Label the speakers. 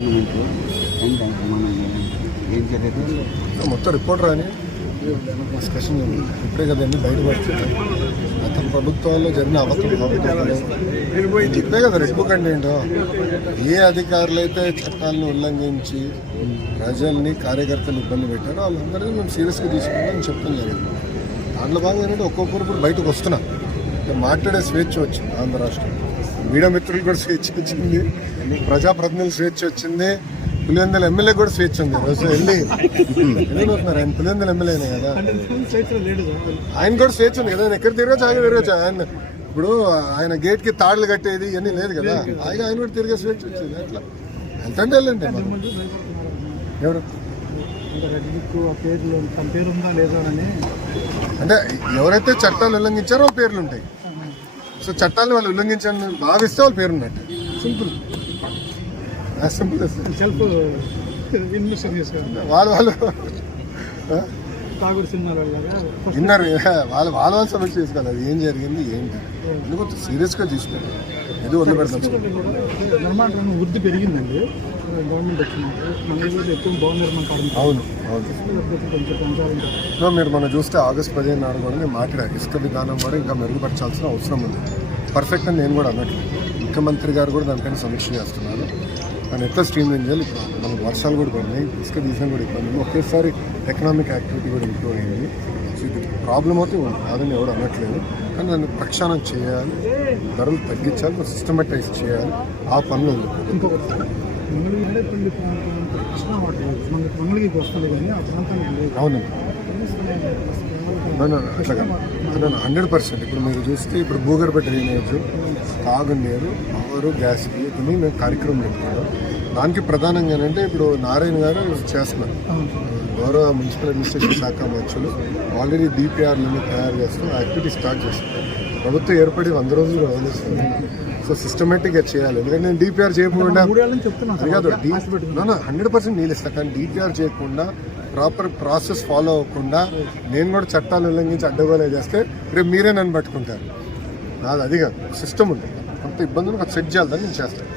Speaker 1: ఏం
Speaker 2: మొత్తం రిపోర్ట్ రాని డిస్కషన్ ఇప్పుడే కదా అన్ని బయటపడుతుంది గత ప్రభుత్వాల్లో జరిగిన అవసరం చెప్పే కదా రెడ్ బుక్ అంటే ఏంటో. ఏ అధికారులు అయితే చట్టాలను ఉల్లంఘించి ప్రజల్ని కార్యకర్తలు ఇబ్బంది పెట్టారో వాళ్ళందరినీ మేము సీరియస్గా తీసుకుంటామని చెప్పడం జరిగింది. దాంట్లో భాగంగా ఏంటంటే ఒక్కొక్కరు ఇప్పుడు బయటకు వస్తున్నా మాట్లాడే స్వేచ్ఛ వచ్చింది ఆంధ్ర రాష్ట్రంలో. మీడియా మిత్రులు కూడా స్వేచ్ఛ వచ్చింది. ప్రజాప్రతినిధులు స్వేచ్ఛ వచ్చింది. పులివెందుల ఎమ్మెల్యే కూడా స్వేచ్ఛ ఉంది. రోజు వెళ్ళి వెళ్ళిపోతున్నారు ఆయన పులివెందుల ఎమ్మెల్యేనే కదా. ఆయన కూడా స్వేచ్ఛ ఉంది కదా. ఆయన ఎక్కడ తిరగచ్చు ఆయన తిరగచ్చు ఆయన ఇప్పుడు ఆయన గేట్కి తాడులు కట్టేది ఇవన్నీ లేదు కదా. ఆయన ఆయన కూడా తిరిగే స్వేచ్ఛ వచ్చింది. అట్లా. వెళ్తంటే వెళ్ళండి ఎవరు? అంటే ఎవరైతే చట్టాలు ఉల్లంఘించారో పేర్లు ఉంటాయి. సో చట్టాలను వాళ్ళు ఉల్లంఘించాలని భావిస్తే వాళ్ళ పేరు ఉన్నట్టు
Speaker 3: సింపుల్
Speaker 2: సింపుల్
Speaker 3: సెల్ఫ్
Speaker 2: వాళ్ళు వాళ్ళు విన్నారు. వాళ్ళు వాళ్ళ వాళ్ళు సమస్య చేసుకోవాలి. అది ఏం జరిగింది ఏంటి? ఎందుకు సీరియస్గా తీసుకోండి ఇది వదిలిపెడతాం
Speaker 3: వృద్ధి పెరిగిందండి. గవర్నమెంట్ వచ్చింది మన ఏరియాలో ఎక్కువ భవన నిర్మాణ కార్మికులు
Speaker 2: అవును మీరు మనం చూస్తే ఆగస్ట్ పదిహేను నాడు కూడా నేను ఇసుక విధానం కూడా ఇంకా మెరుగుపరచాల్సిన అవసరం ఉంది. పర్ఫెక్ట్ అని నేను కూడా అన్నట్లు ముఖ్యమంత్రి గారు కూడా దానిపైన సమీక్ష చేస్తున్నారు. దాన్ని ఎట్లా స్ట్రీమ్ లైన్ చేయాలి మనకు వర్షాలు కూడా పడినాయి ఇసుక తీసిన కూడా ఇబ్బంది ఉంది. ఒకేసారి ఎకనామిక్ యాక్టివిటీ కూడా ఇంప్రూవ్ అయింది. సో ఇది ప్రాబ్లం అయితే ఉంది. కాదని ఎవరు అనట్లేదు. కానీ దాన్ని ప్రక్షాళన చేయాలి. ధరలు తగ్గించాలి. సిస్టమేటైజ్ చేయాలి. ఆ పనులు ఉంది
Speaker 3: ఇంకొకటి మంగళగిరి మేడపల్లి ప్రాంతం అంతా కృష్ణా వాటర్ మనకి మంగళగిరికి వస్తుంది కానీ ఆ ప్రాంతానికి లేదు
Speaker 2: అవును అట్లా హండ్రెడ్ పర్సెంట్. ఇప్పుడు మీరు చూస్తే ఇప్పుడు భూగర్భ డ్రైనేజ్ తాగునీరు పవర్ గ్యాస్ ఇవన్నీ మేము కార్యక్రమం పెట్టుకున్నాం దానికి ప్రధానంగా అంటే ఇప్పుడు నారాయణ గారు చేస్తున్నారు. గౌరవ మున్సిపల్ అడ్మినిస్ట్రేషన్ శాఖ మంత్రులు ఆల్రెడీ డిపిఆర్లను తయారు చేస్తూ యాక్టివిటీ స్టార్ట్ చేస్తున్నారు. ప్రభుత్వం ఏర్పడి వంద రోజులు వదిలేస్తుంది సో సిస్టమేటిక్గా చేయాలి. ఎందుకంటే నేను డిపిఆర్ చేయకుండా కాదు హండ్రెడ్ పర్సెంట్ నీళ్ళు ఇస్తా. కానీ డిపిఆర్ చేయకుండా ప్రాపర్ ప్రాసెస్ ఫాలో అవ్వకుండా నేను కూడా చట్టాలు ఉల్లంఘించి అడ్డగోలే చేస్తే రేపు మీరే నన్ను పట్టుకుంటారు. నాది అది కాదు. సిస్టమ్ ఉంది. అంత ఇబ్బందులు సెట్ చేయాలని నేను చేస్తాను